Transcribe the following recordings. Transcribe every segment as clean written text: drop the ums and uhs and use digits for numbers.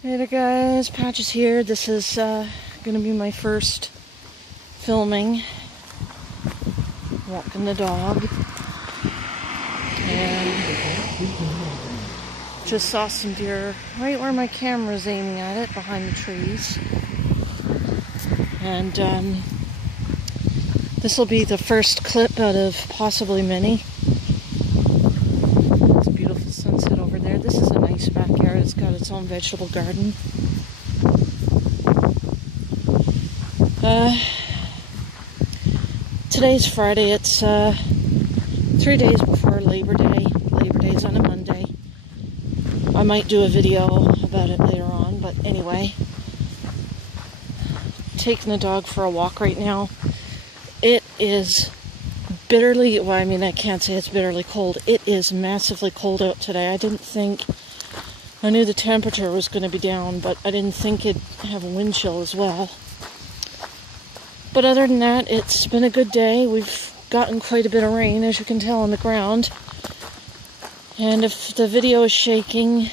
Hey there guys, Patches here. This is gonna be my first filming, walking the dog, and just saw some deer right where my camera's aiming at it, behind the trees. And this will be the first clip out of possibly many. It's a beautiful sunset over there. This is a nice backyard. It's got its own vegetable garden. Today's Friday. It's 3 days before Labor Day. Labor Day's on a Monday. I might do a video about it later on, but anyway. Taking the dog for a walk right now. It is bitterly, well, I mean, I can't say it's bitterly cold. It is massively cold out today. I knew the temperature was going to be down, but I didn't think it'd have a wind chill as well. But other than that, it's been a good day. We've gotten quite a bit of rain, as you can tell, on the ground. And if the video is shaking,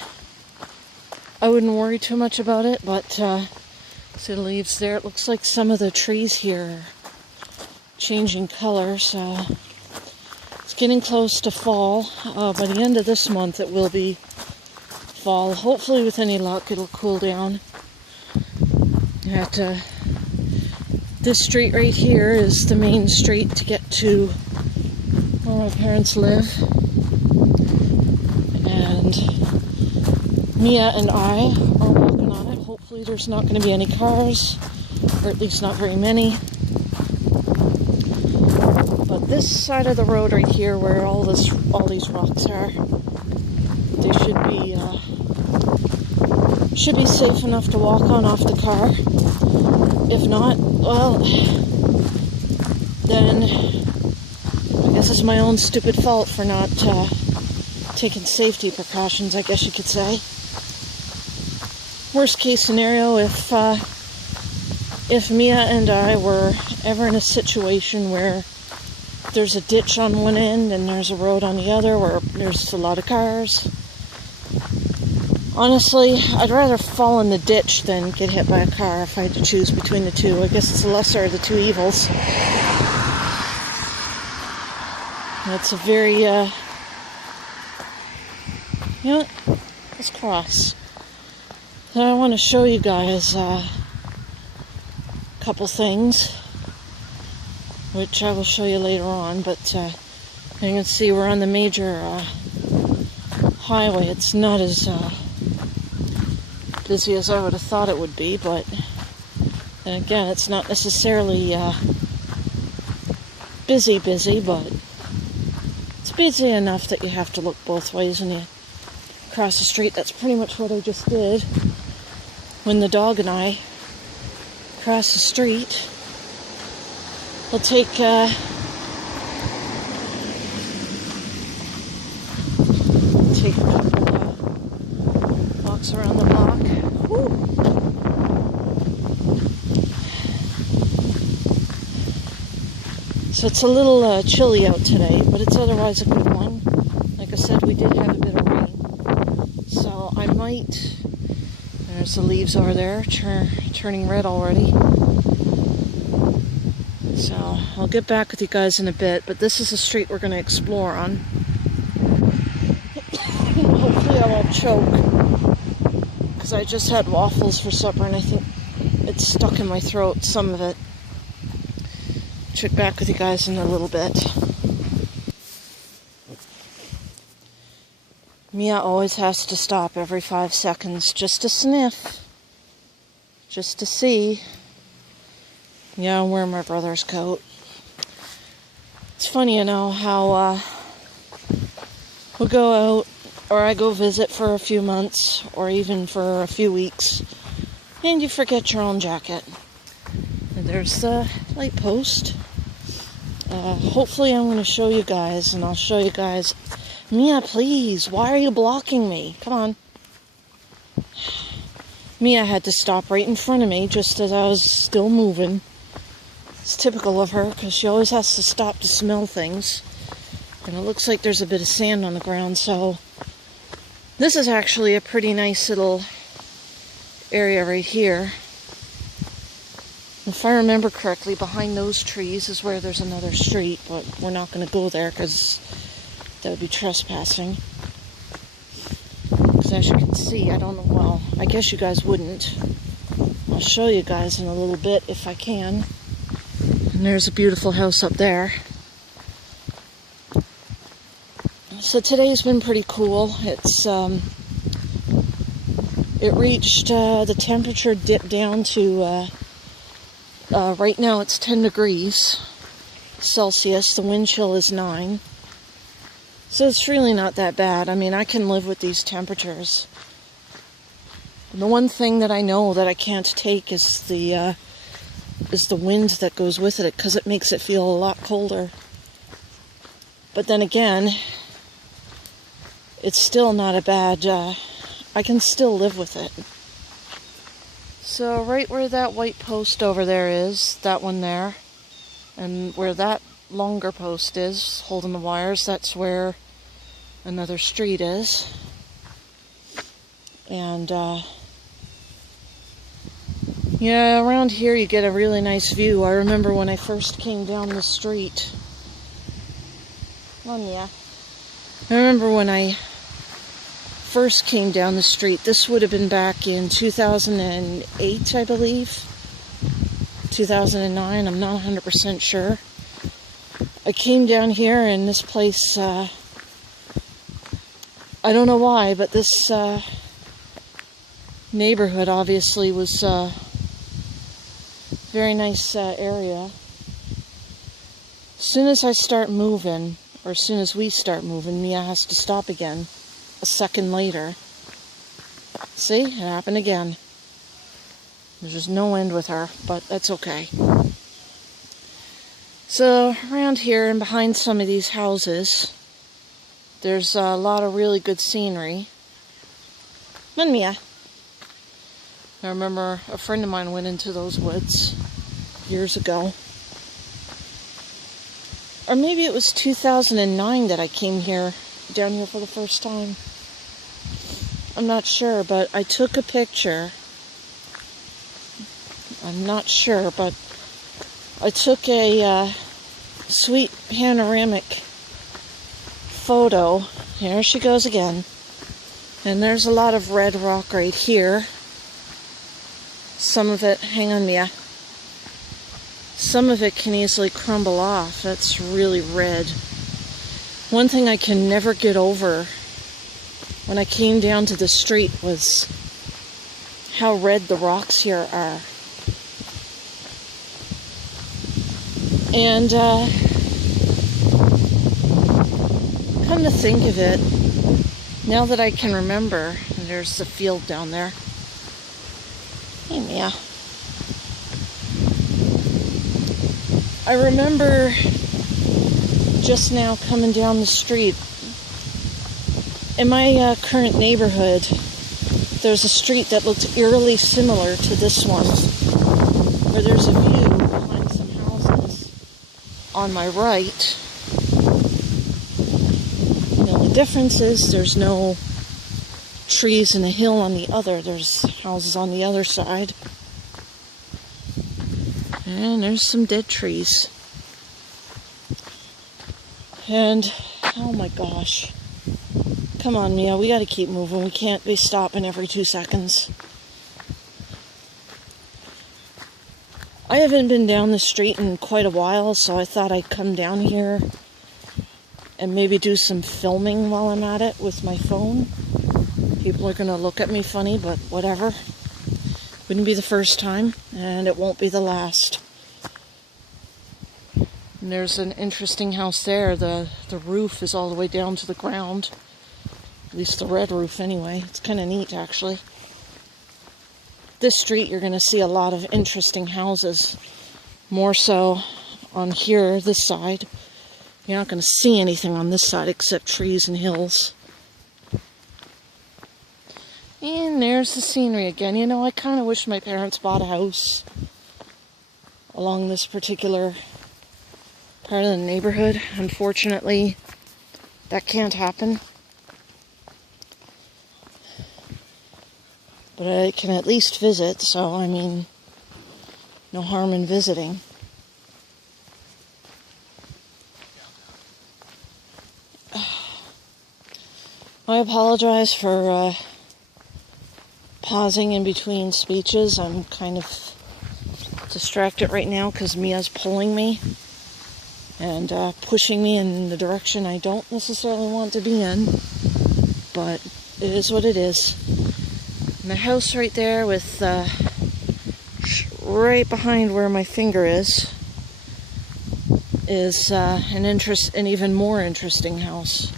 I wouldn't worry too much about it, but see the leaves there. It looks like some of the trees here are changing color, so it's getting close to fall. By the end of this month, it will be fall. Hopefully, with any luck, it'll cool down. This street right here is the main street to get to where my parents live. And Meigha and I are walking on it. Hopefully there's not going to be any cars, or at least not very many. But this side of the road right here, where all these rocks are, they should be safe enough to walk on off the car. If not, well, then I guess it's my own stupid fault for not taking safety precautions, I guess you could say. Worst case scenario, if Meigha and I were ever in a situation where there's a ditch on one end and there's a road on the other where there's a lot of cars, honestly, I'd rather fall in the ditch than get hit by a car if I had to choose between the two. I guess it's the lesser of the two evils. That's a very, you know what? Let's cross. So I want to show you guys a couple things, which I will show you later on, but you can see we're on the major highway. It's not as busy as I would have thought it would be, but then again, it's not necessarily busy, but it's busy enough that you have to look both ways when you cross the street. That's pretty much what I just did when the dog and I crossed the street. We'll take a couple walks around the block. Woo. So it's a little chilly out today, but it's otherwise a good one. Like I said, we did have a bit of rain, so I might. There's the leaves over there, turning red already. So I'll get back with you guys in a bit, but this is the street we're going to explore on. Hopefully I won't choke, because I just had waffles for supper and I think it's stuck in my throat, some of it. Check back with you guys in a little bit. Meigha always has to stop every 5 seconds just to sniff, just to see. Yeah, I'm wearing my brother's coat. It's funny, you know, how we'll go out, or I go visit for a few months, or even for a few weeks, and you forget your own jacket. And there's the light post. Hopefully I'm going to show you guys, and I'll show you guys. Meigha, please, why are you blocking me? Come on. Meigha had to stop right in front of me just as I was still moving. It's typical of her, because she always has to stop to smell things. And it looks like there's a bit of sand on the ground, so this is actually a pretty nice little area right here. If I remember correctly, behind those trees is where there's another street, but we're not going to go there because that would be trespassing. Because as you can see, I don't know, well, I guess you guys wouldn't. I'll show you guys in a little bit if I can. And there's a beautiful house up there. So today's been pretty cool. It's, it reached, the temperature dipped down to, right now it's 10 degrees Celsius. The wind chill is 9. So it's really not that bad. I mean, I can live with these temperatures. And the one thing that I know that I can't take is the wind that goes with it, because it makes it feel a lot colder. But then again, it's still not a bad, I can still live with it. So right where that white post over there is, that one there, and where that longer post is, holding the wires, that's where another street is. And, yeah, around here you get a really nice view. I remember when I first came down the street. Come on, yeah. I remember when I first came down the street, this would have been back in 2008, I believe. 2009, I'm not 100% sure. I came down here and this place, I don't know why, but this neighborhood obviously was a very nice area. As soon as I start moving, or as soon as we start moving, Meigha has to stop again. A second later. See, it happened again. There's just no end with her, but that's okay. So around here and behind some of these houses, there's a lot of really good scenery. Come on, Meigha. I remember a friend of mine went into those woods years ago. Or maybe it was 2009 that I came down here for the first time. I'm not sure, but I took a picture. I'm not sure, but I took a sweet panoramic photo. Here she goes again. And there's a lot of red rock right here. Some of it, hang on, Meigha. Some of it can easily crumble off. That's really red. One thing I can never get over when I came down to the street was how red the rocks here are. And come to think of it, now that I can remember, there's the field down there. Hey, Meigha. I remember just now coming down the street. In my current neighborhood, there's a street that looks eerily similar to this one, where there's a view behind some houses on my right. The only difference is there's no trees and a hill on the other. There's houses on the other side. And there's some dead trees. And, oh my gosh. Come on, Meigha, we gotta keep moving. We can't be stopping every 2 seconds. I haven't been down the street in quite a while, so I thought I'd come down here and maybe do some filming while I'm at it with my phone. People are gonna look at me funny, but whatever. Wouldn't be the first time, and it won't be the last. And there's an interesting house there. The roof is all the way down to the ground. At least the red roof anyway. It's kind of neat, actually. This street, you're going to see a lot of interesting houses. More so on here, this side. You're not going to see anything on this side except trees and hills. And there's the scenery again. You know, I kind of wish my parents bought a house along this particular part of the neighborhood. Unfortunately, that can't happen. But I can at least visit, so I mean, no harm in visiting. I apologize for pausing in between speeches. I'm kind of distracted right now because Mia's pulling me and pushing me in the direction I don't necessarily want to be in. But it is what it is. And the house right there with right behind where my finger is an even more interesting house.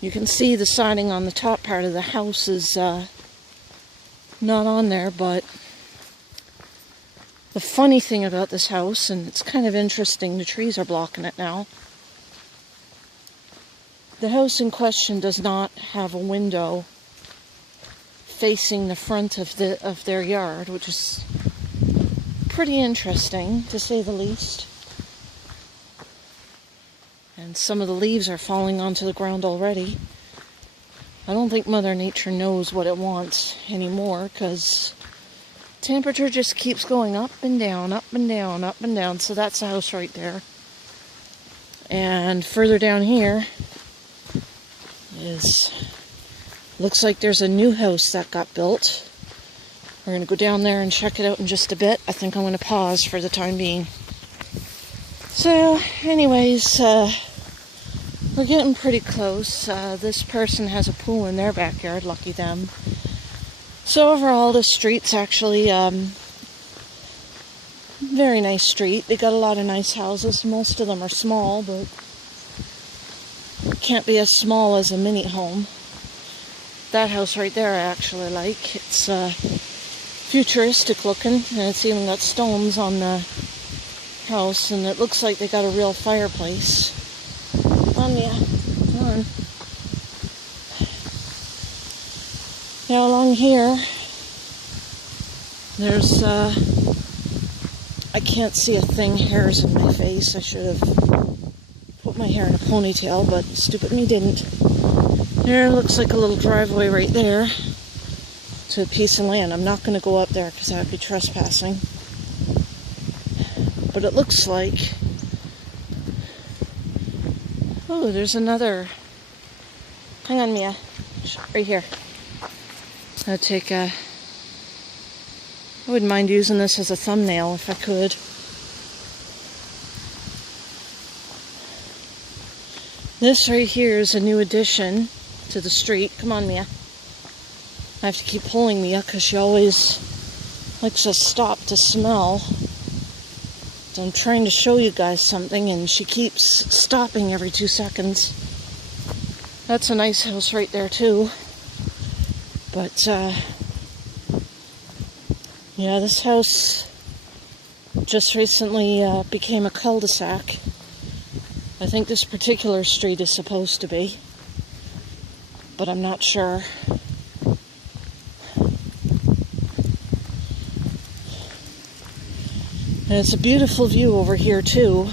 You can see the siding on the top part of the house is not on there, but the funny thing about this house, and it's kind of interesting, the trees are blocking it now. The house in question does not have a window facing the front of their yard, which is pretty interesting, to say the least. And some of the leaves are falling onto the ground already. I don't think Mother Nature knows what it wants anymore, because temperature just keeps going up and down, up and down, up and down. So that's the house right there. And further down here looks like there's a new house that got built. We're going to go down there and check it out in just a bit. I think I'm going to pause for the time being. So, anyways, we're getting pretty close. This person has a pool in their backyard, lucky them. So overall, the street's actually very nice street. They got a lot of nice houses. Most of them are small, but can't be as small as a mini home. That house right there I actually like. It's futuristic looking, and it's even got stones on the house, and it looks like they got a real fireplace. Come on, Meigha. Come on. Now along here, there's, I can't see a thing, hairs in my face. I should have put my hair in a ponytail, but stupid me didn't. There looks like a little driveway right there to a piece of land. I'm not going to go up there because that would be trespassing. But it looks like, oh, there's another. Hang on, Meigha. Right here. I wouldn't mind using this as a thumbnail if I could. This right here is a new addition to the street. Come on, Meigha. I have to keep pulling Meigha because she always likes to stop to smell. So I'm trying to show you guys something and she keeps stopping every 2 seconds. That's a nice house right there too. But yeah, this house just recently became a cul-de-sac. I think this particular street is supposed to be, but I'm not sure. And it's a beautiful view over here too.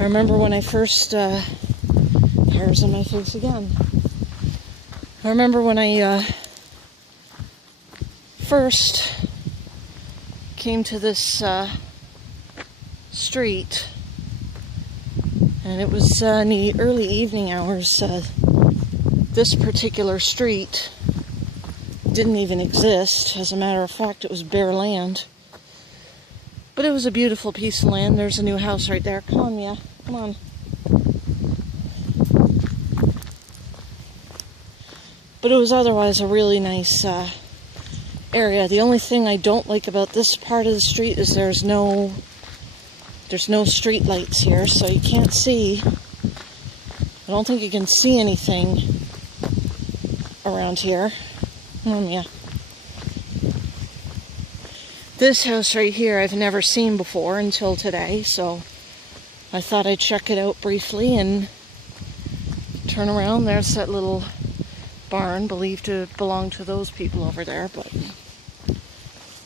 I remember when I first, hairs on my face again. I remember when I first came to this street, and it was in the early evening hours. This particular street didn't even exist. As a matter of fact, it was bare land. But it was a beautiful piece of land. There's a new house right there. Come on, Meigha. Come on. But it was otherwise a really nice area. The only thing I don't like about this part of the street is there's no street lights here, so you can't see. I don't think you can see anything around here. Yeah. This house right here I've never seen before until today, so I thought I'd check it out briefly and turn around. There's that little barn believed to belong to those people over there, but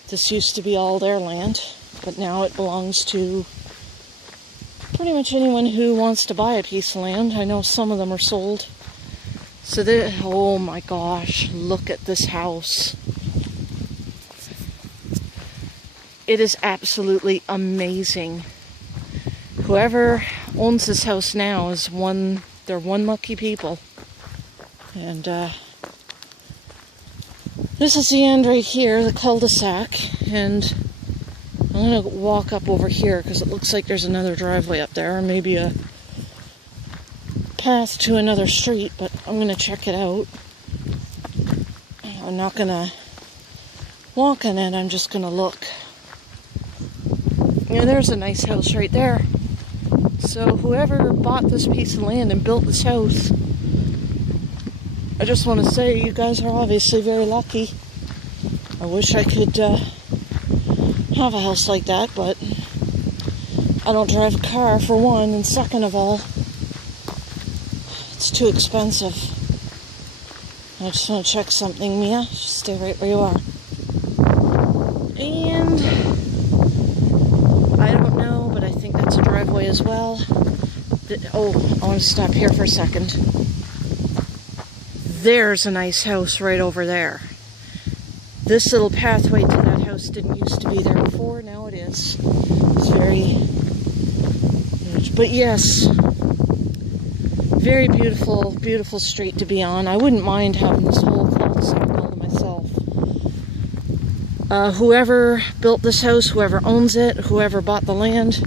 this used to be all their land, but now it belongs to pretty much anyone who wants to buy a piece of land. I know some of them are sold So oh my gosh, look at this house. It is absolutely amazing. Whoever owns this house now is they're one lucky people. And this is the end right here, the cul-de-sac. And I'm going to walk up over here because it looks like there's another driveway up there, or maybe a path to another street, but I'm going to check it out. I'm not going to walk in it, I'm just going to look. Yeah, there's a nice house right there. So whoever bought this piece of land and built this house, I just want to say you guys are obviously very lucky. I wish I could have a house like that, but I don't drive a car for one, and second of all, it's too expensive. I just want to check something, Meigha. Just stay right where you are. And I don't know, but I think that's a driveway as well. Oh, I want to stop here for a second. There's a nice house right over there. This little pathway to that house didn't used to be there before. Now it is. It's very... But yes, very beautiful, beautiful street to be on. I wouldn't mind having this whole cul-de-sac all to myself. Whoever built this house, whoever owns it, whoever bought the land,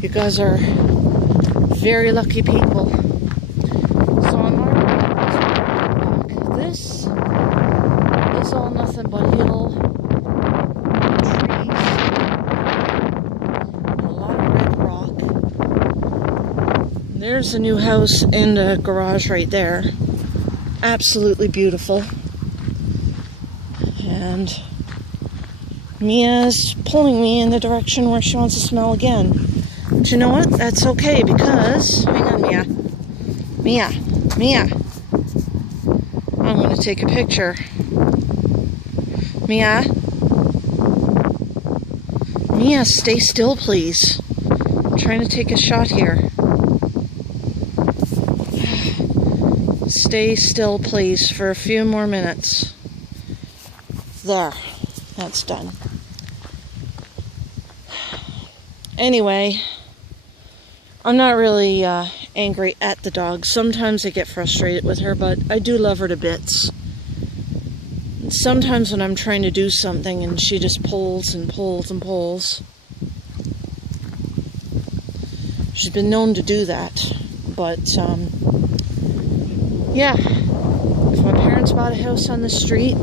you guys are very lucky people. So on my way, this is all nothing but hill, trees, and a lot of red rock. There's a new house and a garage right there. Absolutely beautiful. And Meigha's pulling me in the direction where she wants to smell again. But you know what? That's okay because... Hang on, Meigha. Meigha. I'm going to take a picture. Meigha. Meigha, stay still, please. I'm trying to take a shot here. Stay still, please, for a few more minutes. There. That's done. Anyway, I'm not really angry at the dog. Sometimes I get frustrated with her, but I do love her to bits. And sometimes when I'm trying to do something and she just pulls and pulls and pulls. She's been known to do that. But, yeah. If my parents bought a house on the street,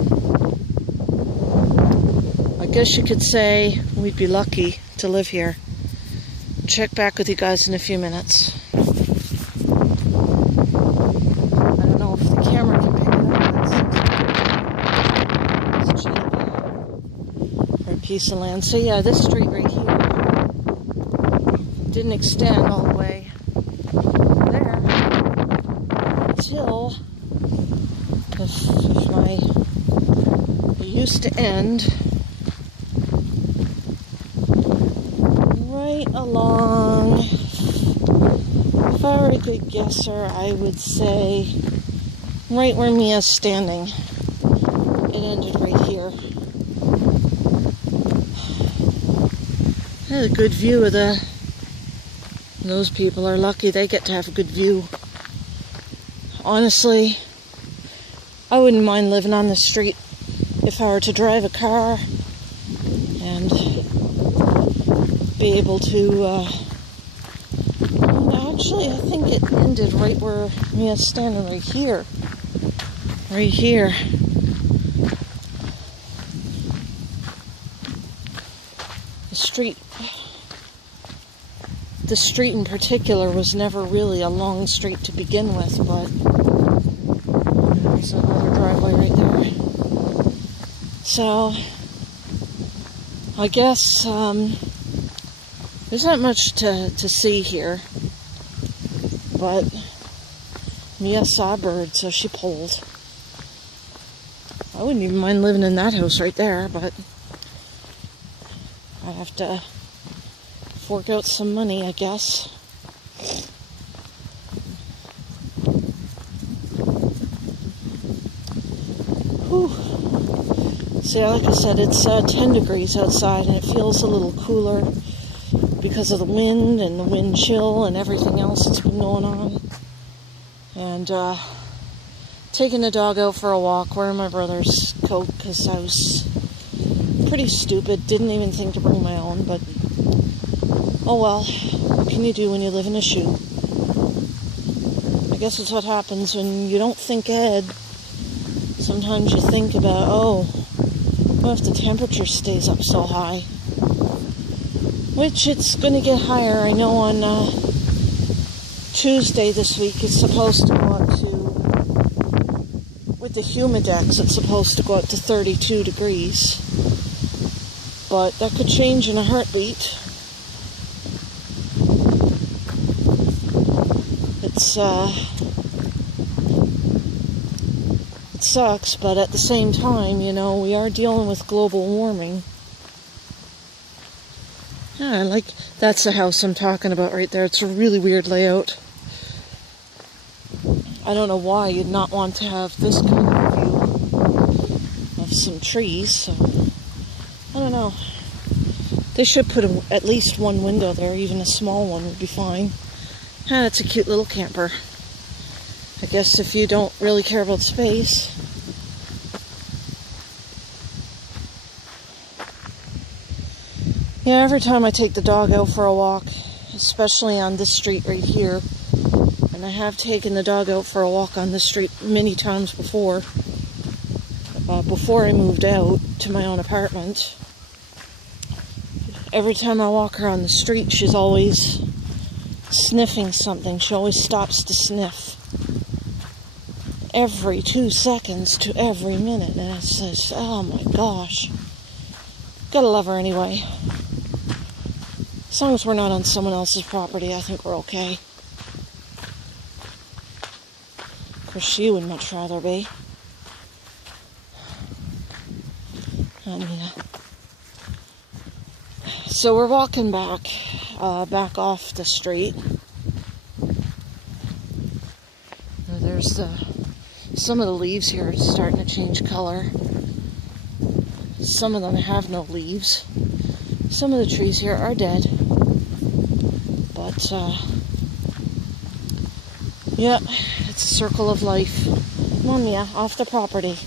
I guess you could say we'd be lucky to live here. Check back with you guys in a few minutes. I don't know if the camera can pick it up. It's cheap for a piece of land. So yeah, this street right here didn't extend all the way there until it used to end right along, if I were a good guesser, I would say right where Meigha's standing. It ended right here. I had a good view of those people are lucky they get to have a good view. Honestly, I wouldn't mind living on the street if I were to drive a car and be able to, actually I think it ended right where Meigha's standing right here. Right here. The street in particular was never really a long street to begin with, but there's another driveway right there. So, I guess, there's not much to see here, but Meigha saw a bird, so she pulled. I wouldn't even mind living in that house right there, but I'd have to fork out some money, I guess. Whew. See, like I said, it's 10 degrees outside and it feels a little cooler because of the wind and the wind chill and everything else that's been going on. And taking the dog out for a walk, wearing my brother's coat because I was pretty stupid, didn't even think to bring my own, but oh well, what can you do when you live in a shoe? I guess it's what happens when you don't think ahead. Sometimes you think about, oh, what if the temperature stays up so high? Which it's going to get higher. I know on Tuesday this week it's supposed to go up to, with the humidex, it's supposed to go up to 32 degrees. But that could change in a heartbeat. It sucks, but at the same time, you know, we are dealing with global warming. Yeah, that's the house I'm talking about right there. It's a really weird layout. I don't know why you'd not want to have this kind of view of some trees, so I don't know. They should put at least one window there, even a small one would be fine. Ah, it's a cute little camper. I guess if you don't really care about space. Yeah, every time I take the dog out for a walk, especially on this street right here, and I have taken the dog out for a walk on this street many times before I moved out to my own apartment. Every time I walk her on the street, she's always sniffing something. She always stops to sniff. Every 2 seconds to every minute. And it says, oh my gosh. Gotta love her anyway. As long as we're not on someone else's property, I think we're okay. Of course, she would much rather be. So we're walking back off the street. There's some of the leaves here are starting to change color. Some of them have no leaves. Some of the trees here are dead. But, yeah, it's a circle of life. Come on, Meigha, off the property.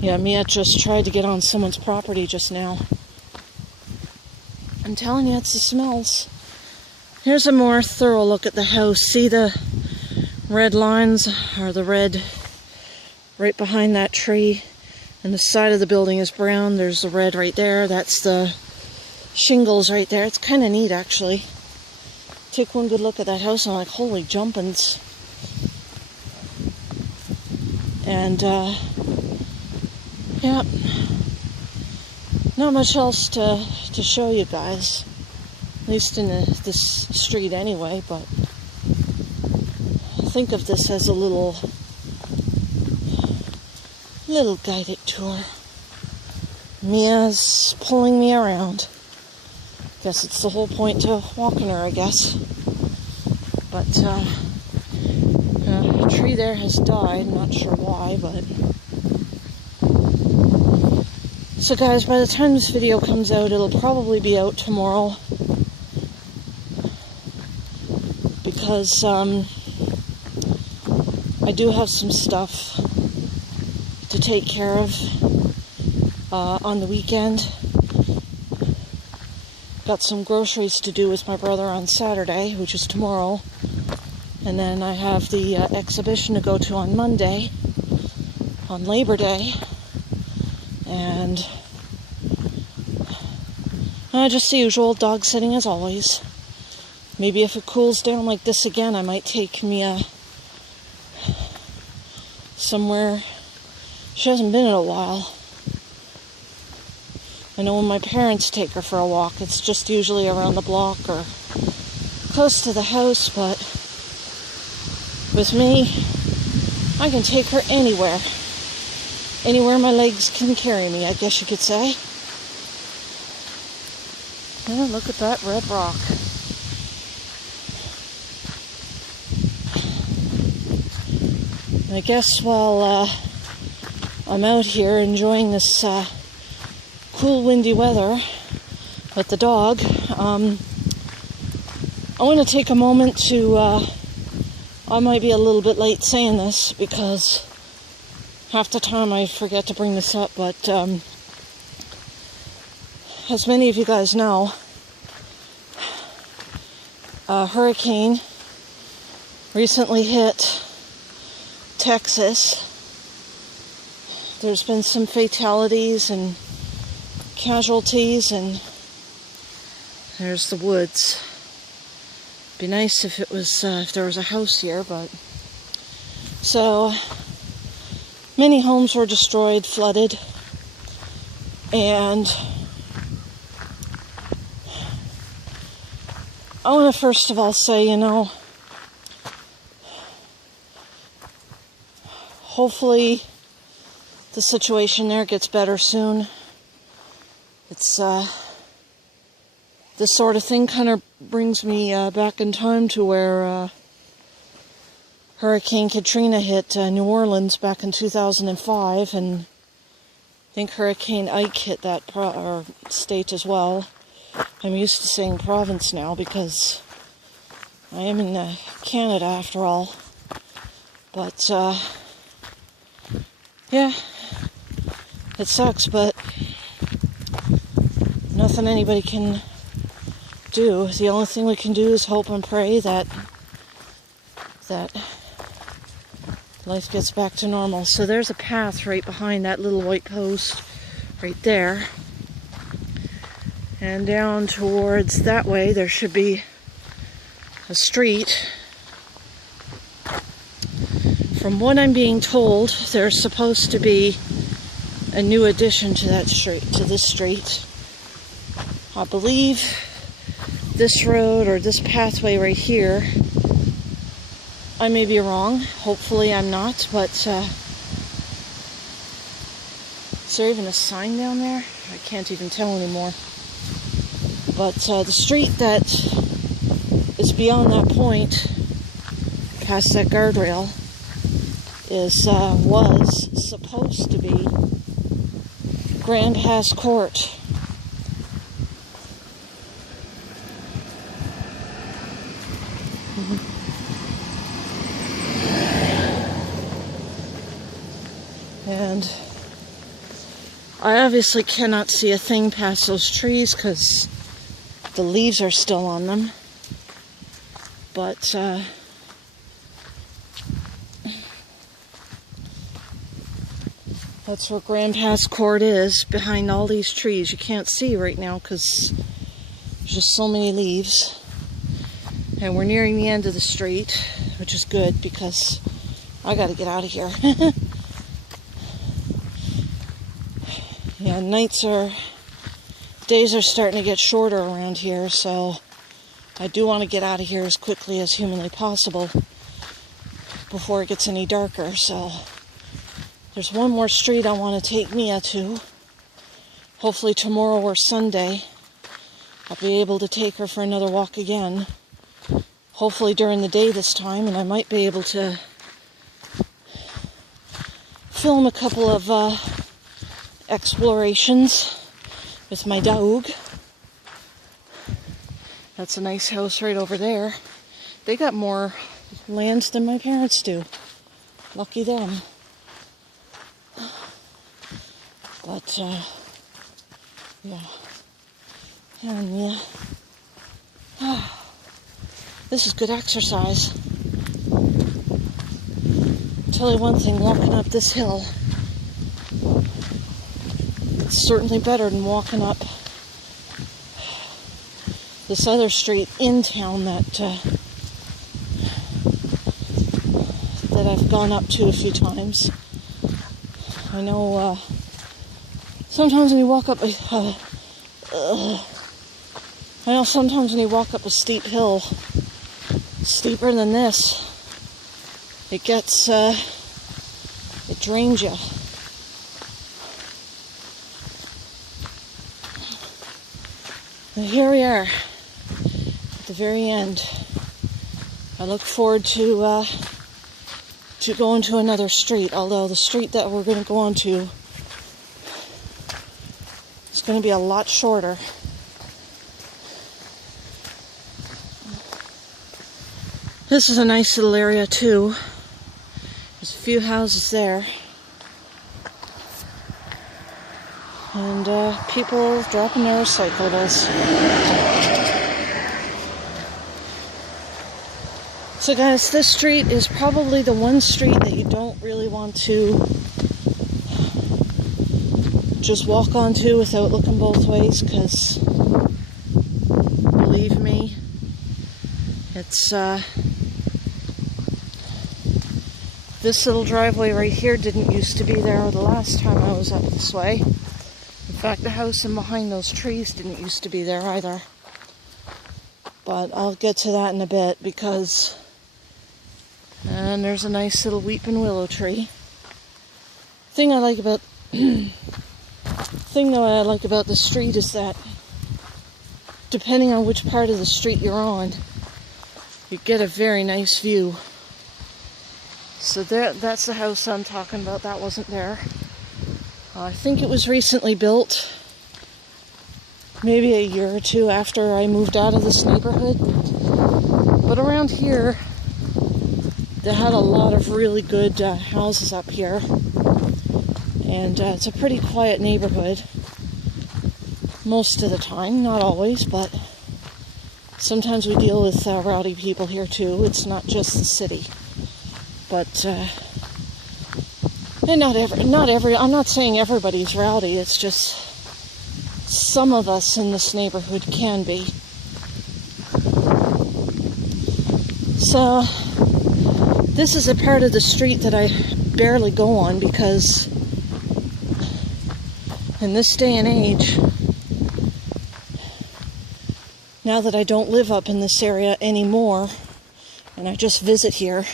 Yeah, Meigha just tried to get on someone's property just now. I'm telling you, it's the smells. Here's a more thorough look at the house. See the red lines, or the red right behind that tree? And the side of the building is brown. There's the red right there. That's the shingles right there. It's kind of neat, actually. Take one good look at that house and I'm like, holy jumpins'. And, yeah, not much else to show you guys, at least in this street anyway, but think of this as a little guided tour. Meigha's pulling me around. Guess it's the whole point to walking her, I guess. But, a tree there has died, not sure why, but... So guys, by the time this video comes out, it'll probably be out tomorrow. Because, I do have some stuff to take care of on the weekend. Got some groceries to do with my brother on Saturday, which is tomorrow. And then I have the exhibition to go to on Monday, on Labor Day. And just the usual dog sitting as always. Maybe if it cools down like this again, I might take Meigha somewhere. She hasn't been in a while. I know when my parents take her for a walk, it's just usually around the block or close to the house, but with me, I can take her anywhere. Anywhere my legs can carry me, I guess you could say. Yeah, look at that red rock. I guess while I'm out here enjoying this cool, windy weather with the dog, I want to take a moment to, I might be a little bit late saying this because half the time I forget to bring this up, but as many of you guys know, a hurricane recently hit Texas. There's been some fatalities and casualties, and there's the woods. Be nice if it was if there was a house here, but so many homes were destroyed, flooded, and I want to first of all say, hopefully the situation there gets better soon. It's this sort of thing kind of brings me back in time to where Hurricane Katrina hit New Orleans back in 2005, and I think Hurricane Ike hit that state as well. I'm used to saying province now because I am in Canada after all. But yeah, it sucks, but nothing anybody can do. The only thing we can do is hope and pray that life gets back to normal. So there's a path right behind that little white post right there. And down towards that way there should be a street. From what I'm being told, there's supposed to be a new addition to that street, to this street. I believe this road or this pathway right here, I may be wrong, hopefully I'm not, but is there even a sign down there? I can't even tell anymore. But the street that is beyond that point, past that guardrail, was supposed to be Grand Pass Court. And I obviously cannot see a thing past those trees because the leaves are still on them. But that's where Grand Pass Court is, behind all these trees. You can't see right now because there's just so many leaves. And we're nearing the end of the street, which is good because I gotta get out of here. Yeah, days are starting to get shorter around here, so I do want to get out of here as quickly as humanly possible before it gets any darker. So there's one more street I want to take Meigha to. Hopefully tomorrow or Sunday I'll be able to take her for another walk again. Hopefully during the day this time, and I might be able to film a couple of explorations with my dog. That's a nice house right over there. They got more land than my parents do. Lucky them. But yeah. And yeah. This is good exercise. I'll tell you one thing, walking up this hill, it's certainly better than walking up this other street in town that I've gone up to a few times. I know sometimes when you walk up sometimes when you walk up a steep hill, steeper than this, it gets it drains you. And here we are at the very end. I look forward to to go into another street, although the street that we're going to go onto is going to be a lot shorter. This is a nice little area too. There's a few houses there. And people dropping their recyclables. So guys, this street is probably the one street that you don't really want to just walk onto without looking both ways, because believe me, it's this little driveway right here didn't used to be there the last time I was up this way. In fact, the house in behind those trees didn't used to be there either. But I'll get to that in a bit, because and there's a nice little weeping willow tree. Thing that I like about the street is that depending on which part of the street you're on, you get a very nice view. So that's the house I'm talking about. That wasn't there. I think it was recently built, maybe a year or two after I moved out of this neighborhood. But around here, they had a lot of really good houses up here. And it's a pretty quiet neighborhood. Most of the time, not always, but sometimes we deal with rowdy people here too. It's not just the city. But, and not every, I'm not saying everybody's rowdy, it's just some of us in this neighborhood can be. So, this is a part of the street that I barely go on, because in this day and age, now that I don't live up in this area anymore, and I just visit here,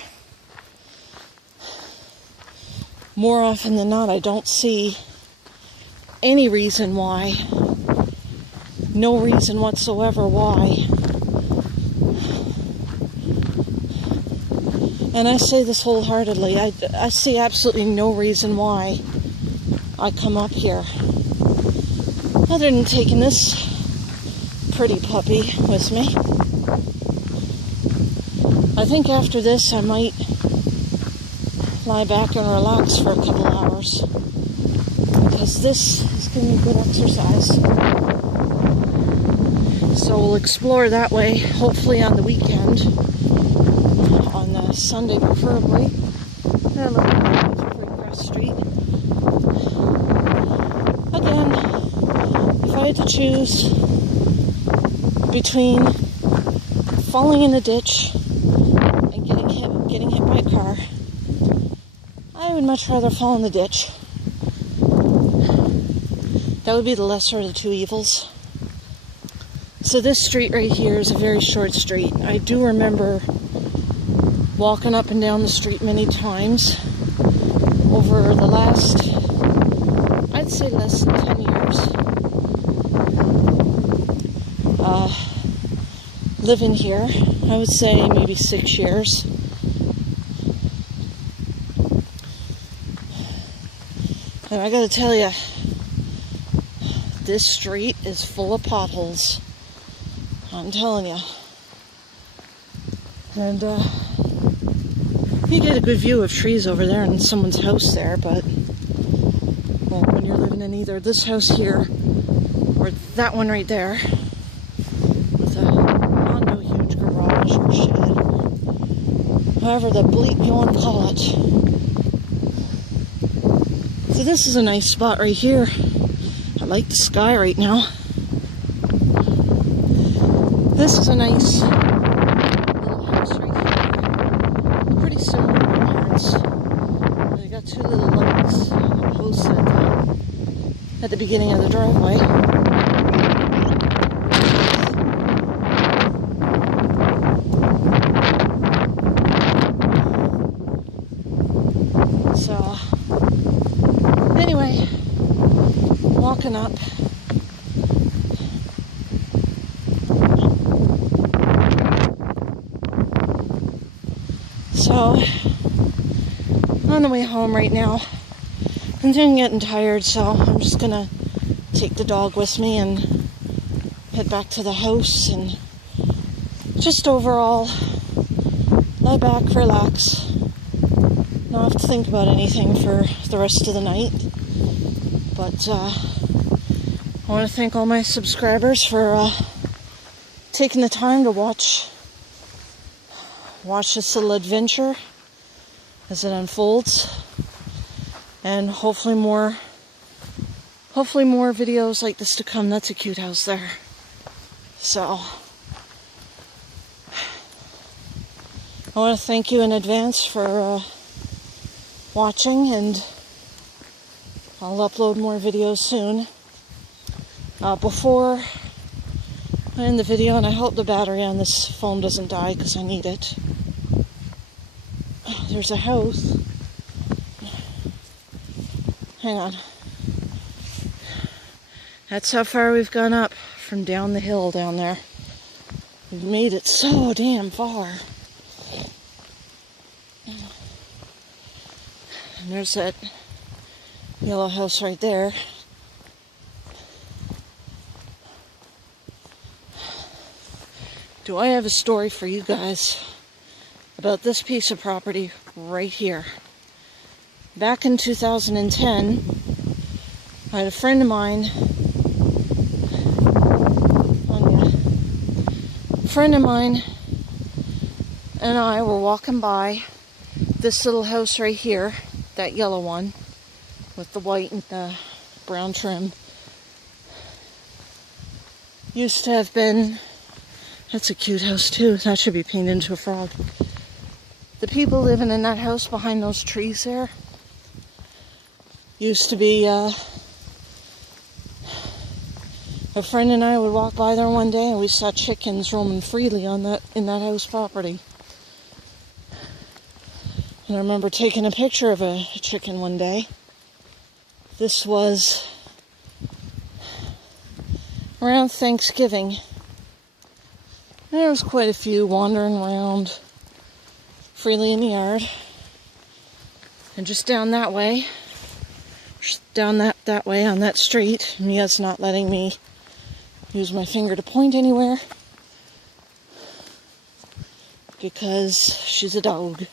more often than not, I don't see any reason why, no reason whatsoever why. And I say this wholeheartedly, I see absolutely no reason why I come up here, other than taking this pretty puppy with me. I think after this I might lie back and relax for a couple hours, because this is giving me good exercise. So we'll explore that way, hopefully on the weekend, on Sunday preferably. And look at the Cross Street. Again, if I had to choose between falling in the ditch and getting hit by a car, I would much rather fall in the ditch. That would be the lesser of the two evils. So this street right here is a very short street. I do remember walking up and down the street many times over the last, I'd say less than 10 years. Living here, I would say maybe 6 years. And I gotta tell you, this street is full of potholes. I'm telling you. And you get a good view of trees over there and someone's house there, but well, when you're living in either this house here or that one right there with a not no huge garage or shed, however the bleep you want to call it. So this is a nice spot right here. I like the sky right now. This is a nice little house right here. Pretty similar to my parents. They got two little lights, posts at the beginning of the driveway. So, anyway, walking up. So, on the way home right now. I'm getting tired, so I'm just gonna take the dog with me and head back to the house and just overall lie back, relax, not have to think about anything for the rest of the night. But I want to thank all my subscribers for taking the time to watch this little adventure as it unfolds, and hopefully more videos like this to come. That's a cute house there. So I want to thank you in advance for watching, and I'll upload more videos soon. Before I end the video, and I hope the battery on this phone doesn't die because I need it. There's a house. Hang on. That's how far we've gone up from down the hill down there. We've made it so damn far. And there's that yellow house right there. Do I have a story for you guys about this piece of property right here? Back in 2010, I had a friend of mine, and I were walking by this little house right here, that yellow one, with the white and the brown trim. Used to have been, that's a cute house too, that should be painted into a frog. The people living in that house behind those trees there used to be, a friend and I would walk by there one day and we saw chickens roaming freely in that house property. And I remember taking a picture of a chicken one day. This was around Thanksgiving. There was quite a few wandering around freely in the yard. And just down that way, down that way on that street, Meigha's not letting me use my finger to point anywhere because she's a dog.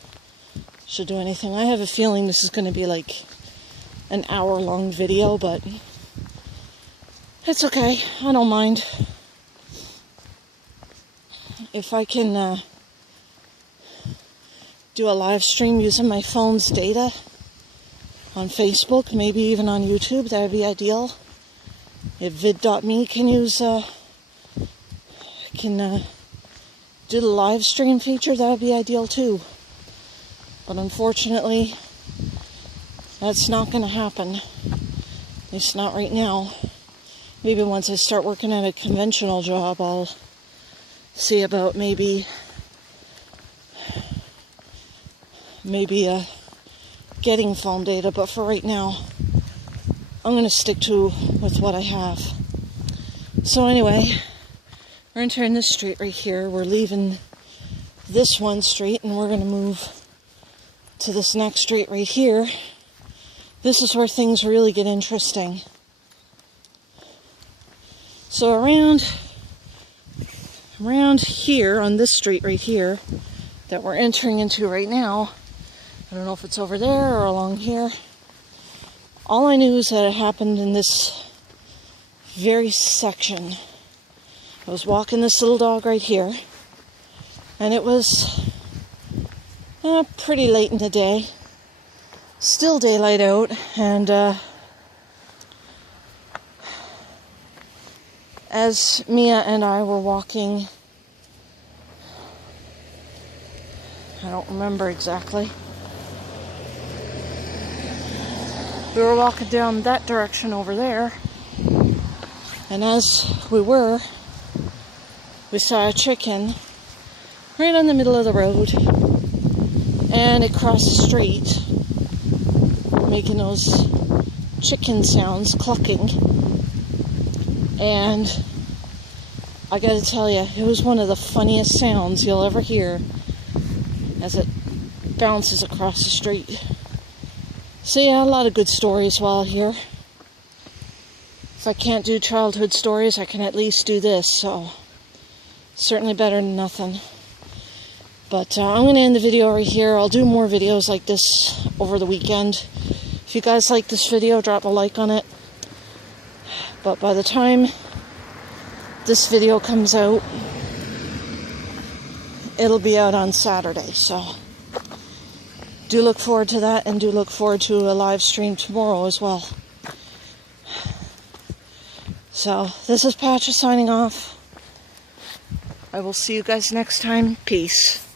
She'll do anything. I have a feeling this is going to be like an hour-long video, but it's okay. I don't mind. If I can do a live stream using my phone's data on Facebook, maybe even on YouTube, that would be ideal. If vid.me can do the live stream feature, that would be ideal too. But unfortunately, that's not going to happen. At least not right now. Maybe once I start working at a conventional job, I'll see about maybe getting phone data. But for right now, I'm going to stick with what I have. So anyway, we're entering this street right here. We're leaving this one street and we're going to move to this next street right here. This is where things really get interesting. So around here on this street right here that we're entering into right now, I don't know if it's over there or along here. All I knew is that it happened in this very section. I was walking this little dog right here, and it was pretty late in the day. Still daylight out, and as Meigha and I were walking, I don't remember exactly. We were walking down that direction over there, and as we saw a chicken right on the middle of the road, and it crossed the street, making those chicken sounds, clucking. And I gotta tell you, it was one of the funniest sounds you'll ever hear as it bounces across the street. So yeah, a lot of good stories while here. If I can't do childhood stories, I can at least do this, so certainly better than nothing. But I'm going to end the video right here. I'll do more videos like this over the weekend. If you guys like this video, drop a like on it. But by the time this video comes out, it'll be out on Saturday, so do look forward to that, and do look forward to a live stream tomorrow as well. So, this is Patcha signing off. I will see you guys next time. Peace.